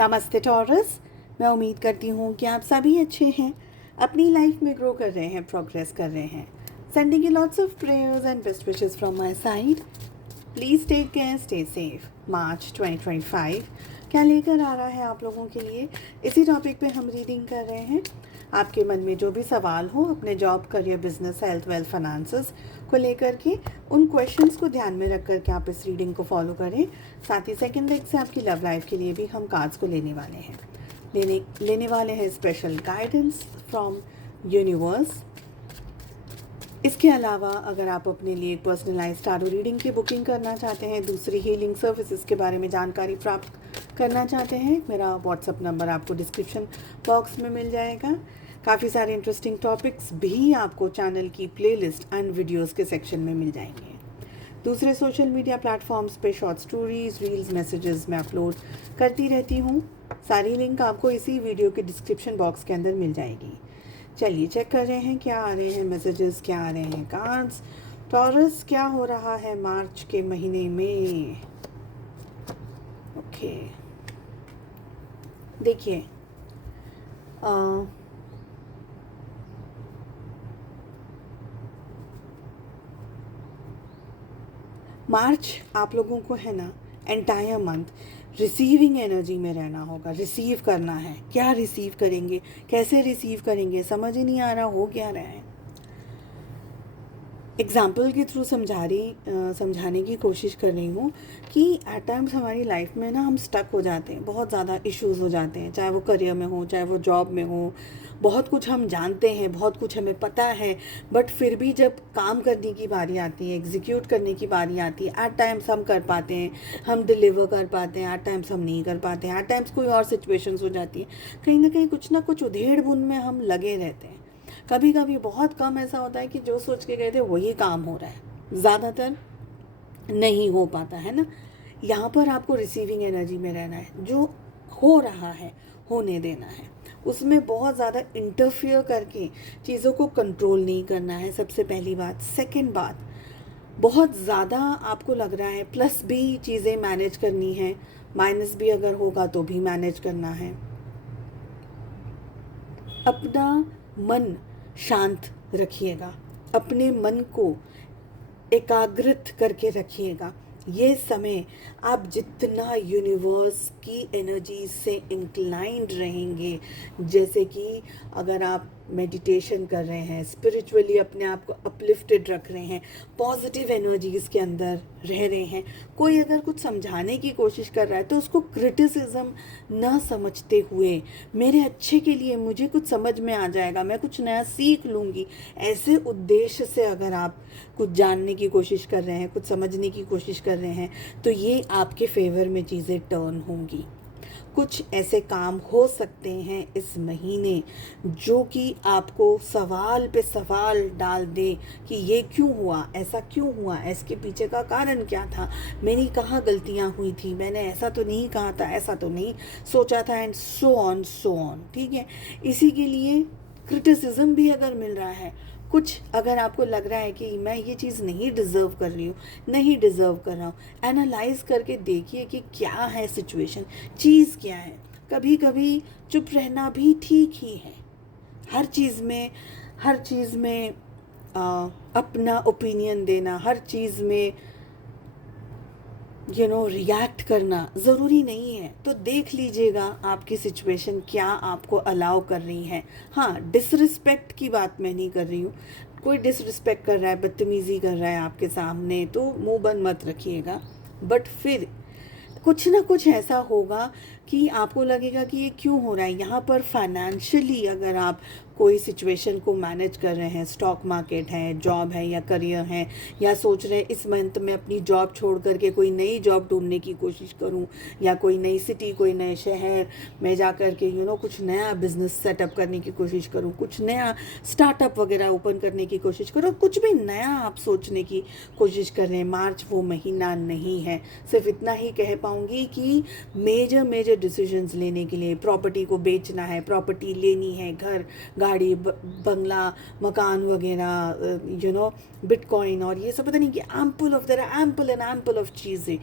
नमस्ते टॉरस। मैं उम्मीद करती हूँ कि आप सभी अच्छे हैं, अपनी लाइफ में ग्रो कर रहे हैं, प्रोग्रेस कर रहे हैं। Sending you lots of prayers and best wishes from my side. Please take care, stay safe. March 2025 क्या लेकर आ रहा है आप लोगों के लिए, इसी टॉपिक पे हम रीडिंग कर रहे हैं। आपके मन में जो भी सवाल हो अपने job, career, business, health, wealth, finances को लेकर के, उन क्वेश्चंस को ध्यान में रख कर के आप इस रीडिंग को फॉलो करें। साथ ही सेकंड डेक से आपकी लव लाइफ के लिए भी हम कार्ड्स को लेने वाले हैं स्पेशल गाइडेंस फ्रॉम यूनिवर्स। इसके अलावा अगर आप अपने लिए पर्सनलाइज्ड टारो रीडिंग की बुकिंग करना चाहते हैं, दूसरी हीलिंग सर्विसेज के बारे में जानकारी प्राप्त करना चाहते हैं, मेरा व्हाट्सअप नंबर आपको डिस्क्रिप्शन बॉक्स में मिल जाएगा। काफ़ी सारे इंटरेस्टिंग टॉपिक्स भी आपको चैनल की प्लेलिस्ट एंड वीडियोस के सेक्शन में मिल जाएंगे। दूसरे सोशल मीडिया प्लेटफॉर्म्स पे शॉर्ट स्टोरीज, रील्स, मैसेजेस मैं अपलोड करती रहती हूँ। सारी लिंक आपको इसी वीडियो के डिस्क्रिप्शन बॉक्स के अंदर मिल जाएगी। चलिए चेक कर रहे हैं क्या आ रहे हैं मैसेजेस, क्या आ रहे हैं कार्ड्स। टॉरस, क्या हो रहा है मार्च के महीने में? ओके, देखिए, मार्च आप लोगों को है ना, एंटायर मंथ रिसीविंग एनर्जी में रहना होगा। रिसीव करना है। क्या रिसीव करेंगे, कैसे रिसीव करेंगे, समझ ही नहीं आ रहा हो क्या रहा है। एग्जाम्पल के थ्रू समझाने की कोशिश कर रही हूँ कि एट टाइम्स हमारी लाइफ में ना हम स्टक हो जाते हैं, बहुत ज़्यादा इश्यूज हो जाते हैं, चाहे वो करियर में हो, चाहे वो जॉब में हो। बहुत कुछ हम जानते हैं, बहुत कुछ हमें पता है, बट फिर भी जब काम करने की बारी आती है, एग्जीक्यूट करने की बारी आती है, एट टाइम्स हम कर पाते हैं, हम डिलीवर कर पाते हैं, एट टाइम्स हम नहीं कर पाते हैं, एट टाइम्स कोई और सिचुएशंस हो जाती है। कहीं ना कहीं कुछ ना कुछ उधेड़ बुन में हम लगे रहते हैं। कभी कभी बहुत कम ऐसा होता है कि जो सोच के गए थे वही काम हो रहा है, ज़्यादातर नहीं हो पाता है ना। यहाँ पर आपको रिसीविंग एनर्जी में रहना है। जो हो रहा है होने देना है, उसमें बहुत ज़्यादा इंटरफियर करके चीज़ों को कंट्रोल नहीं करना है, सबसे पहली बात। सेकंड बात, बहुत ज़्यादा आपको लग रहा है प्लस भी चीज़ें मैनेज करनी है, माइनस भी अगर होगा तो भी मैनेज करना है। अपना मन शांत रखिएगा, अपने मन को एकाग्रित करके रखिएगा। ये समय आप जितना यूनिवर्स की एनर्जी से इंक्लाइंड रहेंगे, जैसे कि अगर आप मेडिटेशन कर रहे हैं, स्पिरिचुअली अपने आप को अपलिफ्टेड रख रहे हैं, पॉजिटिव एनर्जीज़ के अंदर रह रहे हैं, कोई अगर कुछ समझाने की कोशिश कर रहा है तो उसको क्रिटिसिज्म ना समझते हुए, मेरे अच्छे के लिए, मुझे कुछ समझ में आ जाएगा, मैं कुछ नया सीख लूँगी, ऐसे उद्देश्य से अगर आप कुछ जानने की कोशिश कर रहे हैं, कुछ समझने की कोशिश कर रहे हैं, तो ये आपके फेवर में चीज़ें टर्न होंगी। कुछ ऐसे काम हो सकते हैं इस महीने जो कि आपको सवाल पे सवाल डाल दे कि ये क्यों हुआ, ऐसा क्यों हुआ, इसके पीछे का कारण क्या था, मेरी कहाँ गलतियाँ हुई थी, मैंने ऐसा तो नहीं कहा था, ऐसा तो नहीं सोचा था, एंड सो ऑन। ठीक है, इसी के लिए क्रिटिसिज्म भी अगर मिल रहा है, कुछ अगर आपको लग रहा है कि मैं ये चीज़ नहीं डिज़र्व कर रही हूँ, नहीं डिज़र्व कर रहा हूँ, एनालाइज करके देखिए कि क्या है सिचुएशन, चीज़ क्या है। कभी कभी चुप रहना भी ठीक ही है। हर चीज़ में अपना ओपिनियन देना, हर चीज़ में रिएक्ट करना ज़रूरी नहीं है। तो देख लीजिएगा आपकी सिचुएशन क्या आपको अलाउ कर रही है। हाँ, डिसरिस्पेक्ट की बात मैं नहीं कर रही हूँ। कोई डिसरिस्पेक्ट कर रहा है, बदतमीज़ी कर रहा है आपके सामने, तो मुंह बंद मत रखिएगा। बट फिर कुछ ना कुछ ऐसा होगा कि आपको लगेगा कि ये क्यों हो रहा है। यहाँ पर फाइनेंशियली अगर आप कोई सिचुएशन को मैनेज कर रहे हैं, स्टॉक मार्केट है, जॉब है या करियर है, या सोच रहे हैं इस मंथ में अपनी जॉब छोड़ करके कोई नई जॉब ढूंढने की कोशिश करूं, या कोई नई सिटी, कोई नए शहर में जा कर के कुछ नया बिजनेस सेटअप करने की कोशिश करूं, कुछ नया स्टार्टअप वगैरह ओपन करने की कोशिश करूं, कुछ भी नया आप सोचने की कोशिश कर रहे हैं, मार्च वो महीना नहीं है। सिर्फ इतना ही कह पाऊंगी कि मेजर डिसीजंस लेने के लिए, प्रॉपर्टी को बेचना है, प्रॉपर्टी लेनी है, घर गाड़ी बंगला मकान वगैरह, बिटकॉइन और ये सब, पता नहीं कि एम्पल ऑफ चीज़ें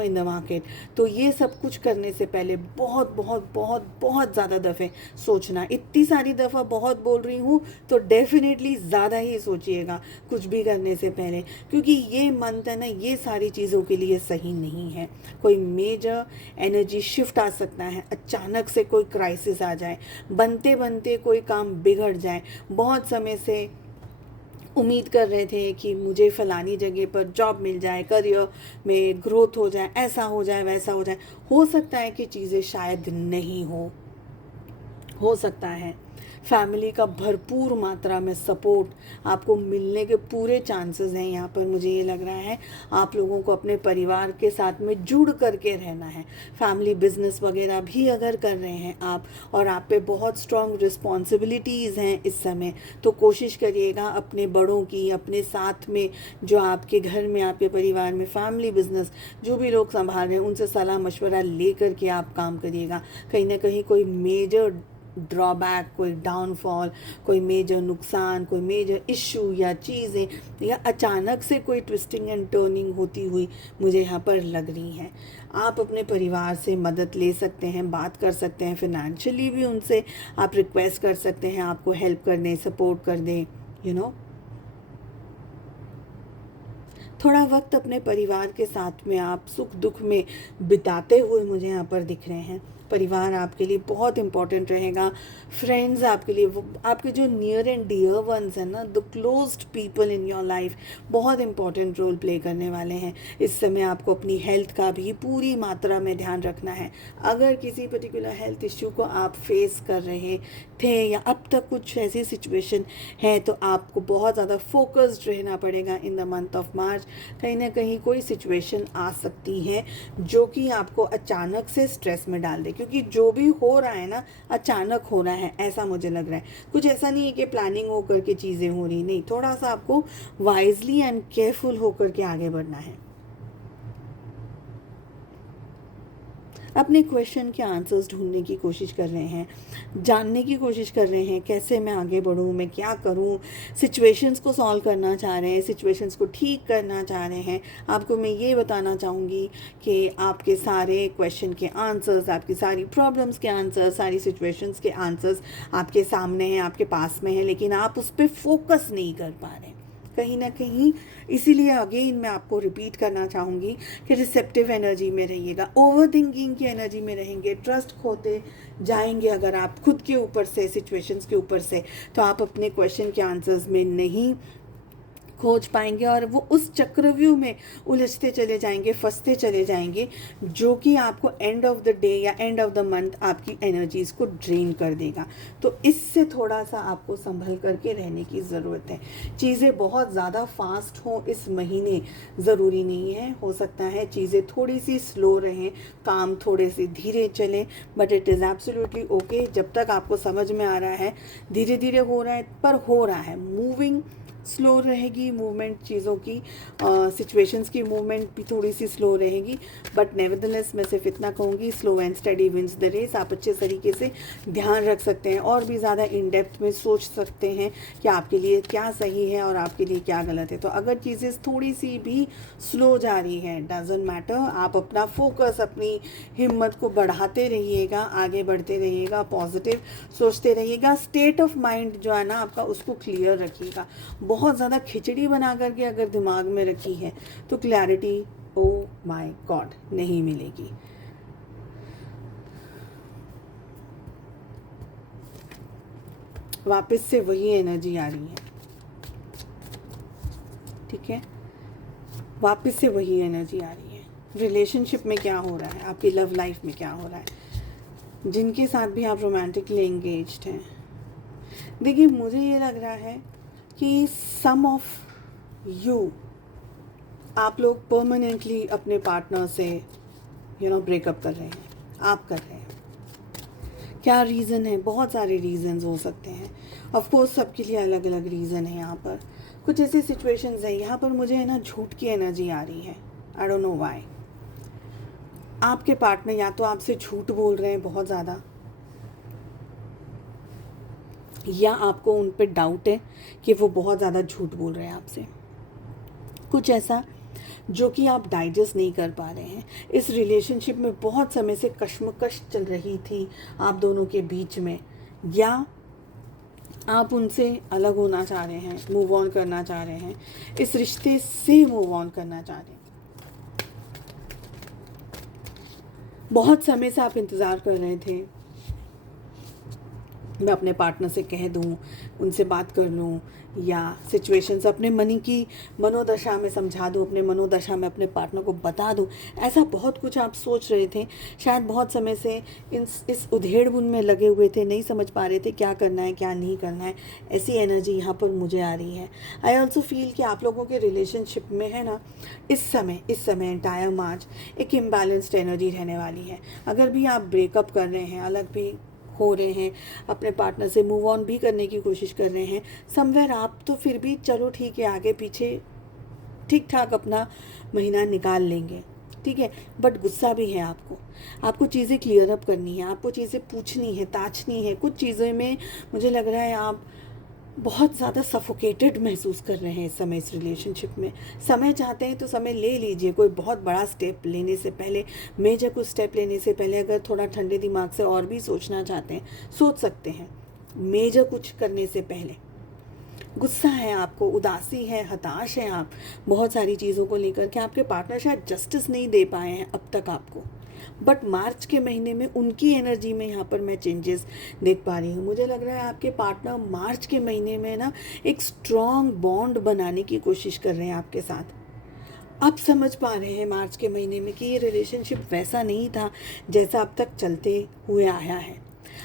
इन द मार्केट। तो ये सब कुछ करने से पहले बहुत बहुत बहुत बहुत ज़्यादा दफ़े सोचना। इतनी सारी दफ़ा बहुत बोल रही हूँ तो डेफिनेटली ज़्यादा ही सोचिएगा कुछ भी करने से पहले, क्योंकि ये मंथ है ना, ये सारी चीज़ों के लिए सही नहीं है। कोई मेजर एनर्जी शिफ्ट आ सकता है, अचानक से कोई क्राइसिस आ जाए, बनते बनते कोई काम बिगड़ जाए। बहुत समय से उम्मीद कर रहे थे कि मुझे फ़लानी जगह पर जॉब मिल जाए, करियर में ग्रोथ हो जाए, ऐसा हो जाए वैसा हो सकता है कि चीज़ें शायद नहीं हो सकता है फैमिली का भरपूर मात्रा में सपोर्ट आपको मिलने के पूरे चांसेस हैं। यहाँ पर मुझे ये लग रहा है आप लोगों को अपने परिवार के साथ में जुड़ करके रहना है। फैमिली बिजनेस वगैरह भी अगर कर रहे हैं आप, और आप पे बहुत स्ट्रॉन्ग रिस्पॉन्सिबिलिटीज़ हैं इस समय, तो कोशिश करिएगा अपने बड़ों की, अपने साथ में जो आपके घर में, आपके परिवार में फैमिली बिजनेस जो भी लोग संभाल रहे हैं, उनसे सलाह मशवरा ले करके आप काम करिएगा। कहीं ना कहीं कोई मेजर ड्रॉबैक, कोई डाउनफॉल, कोई मेजर नुकसान, कोई मेजर इश्यू या चीज़ें या अचानक से कोई ट्विस्टिंग एंड टर्निंग होती हुई मुझे यहाँ पर लग रही हैं। आप अपने परिवार से मदद ले सकते हैं, बात कर सकते हैं, फिनेंशियली भी उनसे आप रिक्वेस्ट कर सकते हैं आपको हेल्प कर दें, सपोर्ट कर दें। थोड़ा वक्त अपने परिवार के साथ में आप सुख दुख में बिताते हुए मुझे यहाँ पर दिख रहे हैं। परिवार आपके लिए बहुत इम्पॉर्टेंट रहेगा। फ्रेंड्स आपके लिए, आपके जो नियर एंड डियर वंस हैं ना, the closed people in your life, बहुत इम्पॉर्टेंट रोल प्ले करने वाले हैं। इस समय आपको अपनी हेल्थ का भी पूरी मात्रा में ध्यान रखना है। अगर किसी पर्टिकुलर हेल्थ इश्यू को आप फेस कर रहे थे या अब तक कुछ ऐसी सिचुएशन है, तो आपको बहुत ज़्यादा फोकस्ड रहना पड़ेगा in the month of March. कहीं ना कहीं कोई सिचुएशन आ सकती है जो कि आपको अचानक से स्ट्रेस में डाल दे, क्योंकि जो भी हो रहा है ना अचानक हो रहा है, ऐसा मुझे लग रहा है। कुछ ऐसा नहीं है कि प्लानिंग हो करके चीज़ें हो रही, नहीं, थोड़ा सा आपको वाइजली एंड केयरफुल होकर के आगे बढ़ना है। अपने क्वेश्चन के आंसर्स ढूंढने की कोशिश कर रहे हैं, जानने की कोशिश कर रहे हैं कैसे मैं आगे बढ़ूं, मैं क्या करूं, सिचुएशंस को सॉल्व करना चाह रहे हैं, सिचुएशंस को ठीक करना चाह रहे हैं। आपको मैं ये बताना चाहूँगी कि आपके सारे क्वेश्चन के आंसर्स, आपकी सारी प्रॉब्लम्स के आंसर्स, सारी सिचुएशंस के आंसर्स आपके सामने हैं, आपके पास में हैं, लेकिन आप उस पर फोकस नहीं कर पा रहे कहीं ना कहीं। इसीलिए अगेन मैं आपको रिपीट करना चाहूँगी कि रिसेप्टिव एनर्जी में रहिएगा। ओवर थिंकिंग की एनर्जी में रहेंगे, ट्रस्ट खोते जाएंगे अगर आप खुद के ऊपर से, सिचुएशंस के ऊपर से, तो आप अपने क्वेश्चन के आंसर्स में नहीं खोज पाएंगे और वो उस चक्रव्यूह में उलझते चले जाएंगे, फंसते चले जाएंगे, जो कि आपको एंड ऑफ द डे या एंड ऑफ द मंथ आपकी एनर्जीज़ को ड्रेन कर देगा। तो इससे थोड़ा सा आपको संभल करके रहने की ज़रूरत है। चीज़ें बहुत ज़्यादा फास्ट हों इस महीने ज़रूरी नहीं है, हो सकता है चीज़ें थोड़ी सी स्लो रहें, काम थोड़े से धीरे चलें, but it is absolutely okay. जब तक आपको समझ में आ रहा है धीरे धीरे हो रहा है, पर हो रहा है, मूविंग स्लो रहेगी मूवमेंट, चीज़ों की सिचुएशंस की मूवमेंट भी थोड़ी सी स्लो रहेगी, बट नेवरदलेस मैं सिर्फ इतना कहूँगी, slow and steady wins the race. आप अच्छे तरीके से ध्यान रख सकते हैं और भी ज़्यादा इन डेप्थ में सोच सकते हैं कि आपके लिए क्या सही है और आपके लिए क्या गलत है। तो अगर चीज़ें थोड़ी सी भी स्लो जा रही हैं, डजेंट मैटर, आप अपना फोकस, अपनी हिम्मत को बढ़ाते रहिएगा, आगे बढ़ते रहिएगा, पॉजिटिव सोचते रहिएगा। स्टेट ऑफ माइंड जो है ना आपका, उसको क्लियर रखिएगा। बहुत ज़्यादा खिचड़ी बना करके अगर दिमाग में रखी है तो क्लैरिटी, ओ माय गॉड, नहीं मिलेगी। वापस से वही एनर्जी आ रही है, ठीक है, वापस से वही एनर्जी आ रही है। रिलेशनशिप में क्या हो रहा है, आपकी लव लाइफ में क्या हो रहा है, जिनके साथ भी आप रोमांटिकली एंगेज्ड हैं। देखिए मुझे ये लग रहा है कि सम ऑफ यू, आप लोग परमानेंटली अपने पार्टनर से ब्रेकअप कर रहे हैं, आप कर रहे हैं। क्या रीज़न है? बहुत सारे रीज़न्स हो सकते हैं, ऑफ कोर्स सबके लिए अलग अलग रीज़न है। यहाँ पर कुछ ऐसी सिचुएशंस हैं, यहाँ पर मुझे है ना झूठ की एनर्जी आ रही है, आई डोंट नो व्हाई। आपके पार्टनर या तो आपसे झूठ बोल रहे हैं बहुत ज़्यादा, या आपको उन पे डाउट है कि वो बहुत ज़्यादा झूठ बोल रहे हैं आपसे, कुछ ऐसा जो कि आप डाइजेस्ट नहीं कर पा रहे हैं। इस रिलेशनशिप में बहुत समय से कश्मकश चल रही थी आप दोनों के बीच में, या आप उनसे अलग होना चाह रहे हैं, मूव ऑन करना चाह रहे हैं, इस रिश्ते से मूव ऑन करना चाह रहे हैं। बहुत समय से आप इंतज़ार कर रहे थे मैं अपने पार्टनर से कह दूं, उनसे बात कर लूं, या सिचुएशंस अपने मनोदशा में समझा दूं, अपने मनोदशा में अपने पार्टनर को बता दूं। ऐसा बहुत कुछ आप सोच रहे थे, शायद बहुत समय से इस उधेड़-बुन में लगे हुए थे, नहीं समझ पा रहे थे क्या करना है क्या नहीं करना है। ऐसी एनर्जी यहाँ पर मुझे आ रही है। आई ऑल्सो फील कि आप लोगों के रिलेशनशिप में है ना, इस समय एंटायर मार्च एक इम्बैलेंस्ड एनर्जी रहने वाली है। अगर भी आप ब्रेकअप कर रहे हैं, अलग भी हो रहे हैं, अपने पार्टनर से मूव ऑन भी करने की कोशिश कर रहे हैं, समवेयर आप तो फिर भी चलो ठीक है, आगे पीछे ठीक ठाक अपना महीना निकाल लेंगे, ठीक है, बट गुस्सा भी है आपको चीज़ें क्लियर अप करनी है, आपको चीज़ें पूछनी है, ताछनी है। कुछ चीज़ों में मुझे लग रहा है आप बहुत ज़्यादा सफोकेटेड महसूस कर रहे हैं इस समय इस रिलेशनशिप में। समय चाहते हैं तो समय ले लीजिए, कोई बहुत बड़ा स्टेप लेने से पहले, मेजर कुछ स्टेप लेने से पहले अगर थोड़ा ठंडे दिमाग से और भी सोचना चाहते हैं, सोच सकते हैं मेजर कुछ करने से पहले। गुस्सा है आपको, उदासी है, हताश हैं आप बहुत सारी चीज़ों को लेकर के। आपके पार्टनर शायद जस्टिस नहीं दे पाए हैं अब तक आपको, बट मार्च के महीने में उनकी एनर्जी में यहाँ पर मैं चेंजेस देख पा रही हूँ। मुझे लग रहा है आपके पार्टनर मार्च के महीने में ना एक स्ट्रॉन्ग बॉन्ड बनाने की कोशिश कर रहे हैं आपके साथ। अब समझ पा रहे हैं मार्च के महीने में कि ये रिलेशनशिप वैसा नहीं था जैसा अब तक चलते हुए आया है।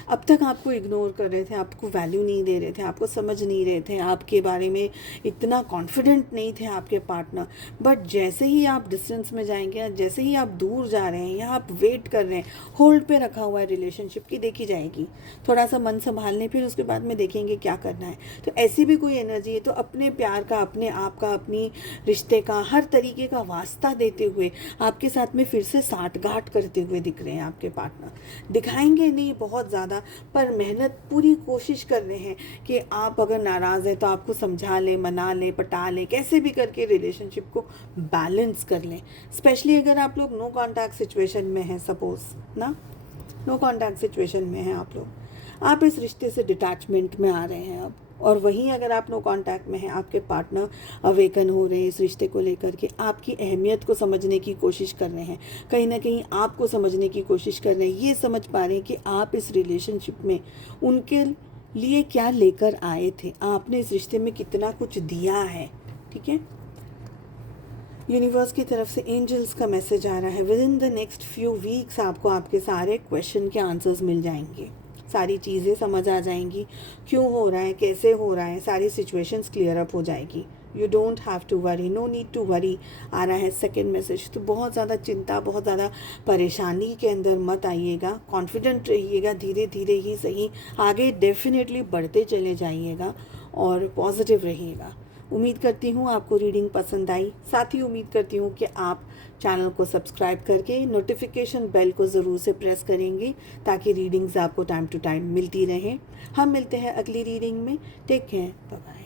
अब तक आपको इग्नोर कर रहे थे, आपको वैल्यू नहीं दे रहे थे, आपको समझ नहीं रहे थे, आपके बारे में इतना कॉन्फिडेंट नहीं थे आपके पार्टनर। बट जैसे ही आप डिस्टेंस में जाएंगे, जैसे ही आप दूर जा रहे हैं या आप वेट कर रहे हैं, होल्ड पे रखा हुआ है रिलेशनशिप की, देखी जाएगी। थोड़ा सा मन संभालने, फिर उसके बाद में देखेंगे क्या करना है। तो ऐसी भी कोई एनर्जी है तो अपने प्यार का, अपने आप का, अपनी रिश्ते का हर तरीके का वास्ता देते हुए आपके साथ में फिर से साठगांठ करते हुए दिख रहे हैं आपके पार्टनर। दिखाएंगे नहीं बहुत ज़्यादा, पर मेहनत पूरी कोशिश कर रहे हैं कि आप अगर नाराज़ हैं तो आपको समझा लें, मना लें, पटा लें, कैसे भी करके रिलेशनशिप को बैलेंस कर लें। स्पेशली अगर आप लोग नो कॉन्टैक्ट सिचुएशन में हैं, सपोज ना, नो कॉन्टैक्ट सिचुएशन में हैं आप इस रिश्ते से डिटैचमेंट में आ रहे हैं अब। और वहीं अगर आप नो कांटेक्ट में हैं, आपके पार्टनर अवेकन हो रहे हैं इस रिश्ते को लेकर के, आपकी अहमियत को समझने की कोशिश कर रहे हैं, कहीं ना कहीं आपको समझने की कोशिश कर रहे हैं, ये समझ पा रहे हैं कि आप इस रिलेशनशिप में उनके लिए क्या लेकर आए थे, आपने इस रिश्ते में कितना कुछ दिया है। ठीक है, यूनिवर्स की तरफ से एंजल्स का मैसेज आ रहा है, with in the next few weeks आपको आपके सारे क्वेश्चन के आंसर्स मिल जाएंगे, सारी चीज़ें समझ आ जाएंगी, क्यों हो रहा है, कैसे हो रहा है, सारी सिचुएशंस क्लियर अप हो जाएगी। You don't have to worry, no need to worry आ रहा है सेकंड मैसेज। तो बहुत ज़्यादा चिंता, बहुत ज़्यादा परेशानी के अंदर मत आइएगा, कॉन्फिडेंट रहिएगा, धीरे धीरे ही सही आगे डेफिनेटली बढ़ते चले जाइएगा और पॉजिटिव रहिएगा। उम्मीद करती हूँ आपको रीडिंग पसंद आई, साथ ही उम्मीद करती हूँ कि आप चैनल को सब्सक्राइब करके नोटिफिकेशन बेल को ज़रूर से प्रेस करेंगे ताकि रीडिंग्स आपको टाइम टू टाइम मिलती रहें। हम मिलते हैं अगली रीडिंग में। Take care, bye bye.